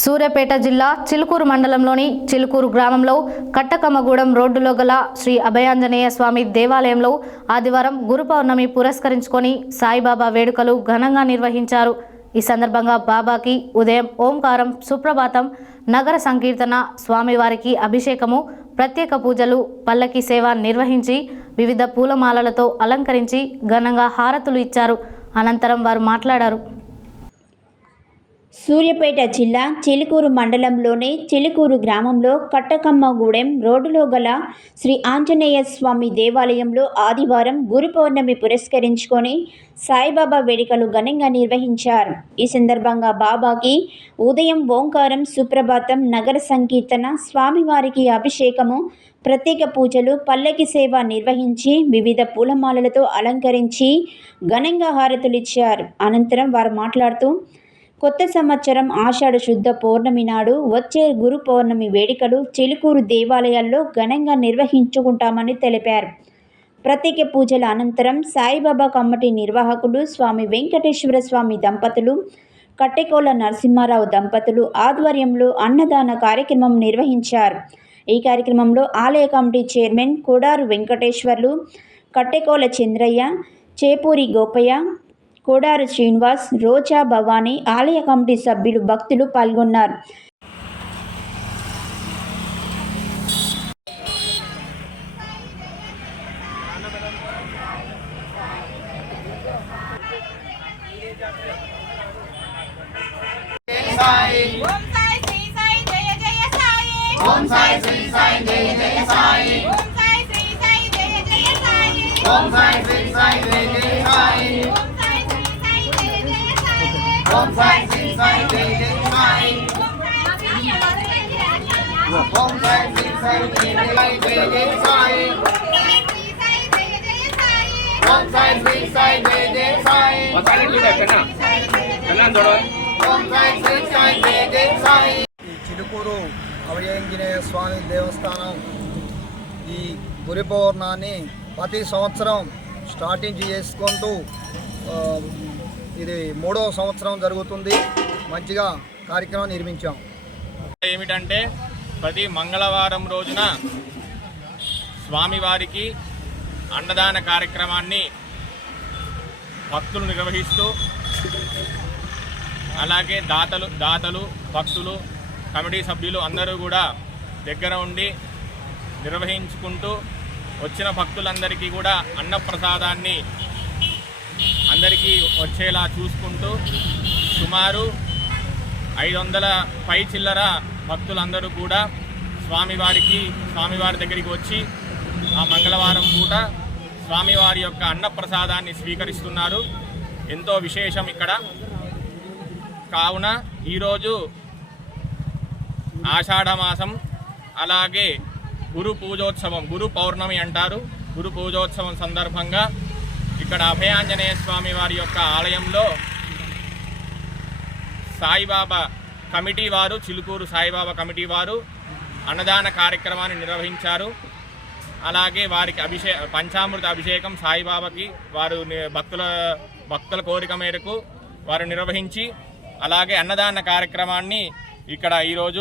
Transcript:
సూర్యాపేట జిల్లా చిలుకూరు మండలంలోని చిలుకూరు గ్రామంలో కట్టకమ్మగూడెం రోడ్డులో గల శ్రీ అభయాంజనేయ స్వామి దేవాలయంలో ఆదివారం గురు పౌర్ణమి పురస్కరించుకొని సాయిబాబా వేడుకలు ఘనంగా నిర్వహించారు। ఈ సందర్భంగా బాబాకి ఉదయం ఓంకారం, సుప్రభాతం, నగర సంకీర్తన, స్వామివారికి అభిషేకము, ప్రత్యేక పూజలు, పల్లకి సేవ నిర్వహించి వివిధ పూలమాలలతో అలంకరించి ఘనంగా హారతులు ఇచ్చారు। అనంతరం వారు మాట్లాడారు। సూర్యాపేట జిల్లా చిలుకూరు మండలంలోని చిలుకూరు గ్రామంలో కట్టకమ్మగూడెం రోడ్డులో గల శ్రీ ఆంజనేయ స్వామి దేవాలయంలో ఆదివారం గురు పౌర్ణమి పురస్కరించుకొని సాయిబాబా వేడుకలు ఘనంగా నిర్వహించారు। ఈ సందర్భంగా బాబాకి ఉదయం ఓంకారం, సుప్రభాతం, నగర సంకీర్తన, స్వామివారికి అభిషేకము, ప్రత్యేక పూజలు, పల్లకి సేవ నిర్వహించి వివిధ పూలమాలలతో అలంకరించి ఘనంగా హారతులిచ్చారు। అనంతరం వారు మాట్లాడుతూ కొత్త సంవత్సరం ఆషాఢ శుద్ధ పౌర్ణమి నాడు వచ్చే గురు పౌర్ణమి వేడుకలు చిలుకూరు దేవాలయాల్లో ఘనంగా నిర్వహించుకుంటామని తెలిపారు। ప్రత్యేక పూజల అనంతరం సాయిబాబా కమిటీ నిర్వాహకులు స్వామి వెంకటేశ్వర స్వామి దంపతులు, కట్టెకోల నరసింహారావు దంపతులు ఆధ్వర్యంలో అన్నదాన కార్యక్రమం నిర్వహించారు। ఈ కార్యక్రమంలో ఆలయ కమిటీ చైర్మన్ కోడారు వెంకటేశ్వర్లు, కట్టెకోల చంద్రయ్య, చేపూరి గోపయ్య, కోడారు శ్రీనివాస్, రోజా, భవానీ, ఆలయ కమిటీ సభ్యులు, భక్తులు పాల్గొన్నారు। Om Sai Sri Sai Jai Jai Sai. Om Sai Sri Sai Jai Jai Jai Sai. Om Sai Sri Sai Jai Jai Sai. Om Sai Sri Sai Jai Jai Sai. Chilukuru Abhayanjaneya స్వామి దేవస్థానం ఈ గురు పౌర్ణాన్ని ప్రతి సంవత్సరం starting చేసుకుంటూ ఇది 3వ సంవత్సరం జరుగుతుంది। మంచిగా కార్యక్రమం నిర్మించాం। ఏమిటంటే ప్రతి మంగళవారం రోజున స్వామివారికి అన్నదాన కార్యక్రమాన్ని భక్తులు నిర్వహిస్తూ, అలాగే దాతలు భక్తులు, కమిటీ సభ్యులు అందరూ కూడా దగ్గర ఉండి నిర్వహించుకుంటూ వచ్చిన భక్తులందరికీ కూడా అన్నప్రసాదాన్ని అందరికీ వచ్చేలా చూసుకుంటూ సుమారు 500 పై చిల్లర భక్తులందరూ కూడా స్వామివారి దగ్గరికి వచ్చి ఆ మంగళవారం పూట స్వామివారి యొక్క అన్నప్రసాదాన్ని స్వీకరిస్తున్నారు। ఎంతో విశేషం ఇక్కడ। కావున ఈరోజు ఆషాఢమాసం, అలాగే గురు పూజోత్సవం, గురు పౌర్ణమి అంటారు। గురు పూజోత్సవం సందర్భంగా ఇక్కడ అభయాంజనేయ స్వామి వారి యొక్క ఆలయంలో సాయిబాబా కమిటీ వారు, చిలుకూరు సాయిబాబా కమిటీ వారు అన్నదాన కార్యక్రమాన్ని నిర్వహించారు। అలాగే వారికి పంచామృత అభిషేకం సాయిబాబాకి వారు భక్తుల కోరిక మేరకు వారు నిర్వహించి, అలాగే అన్నదాన కార్యక్రమాన్ని ఇక్కడ ఈరోజు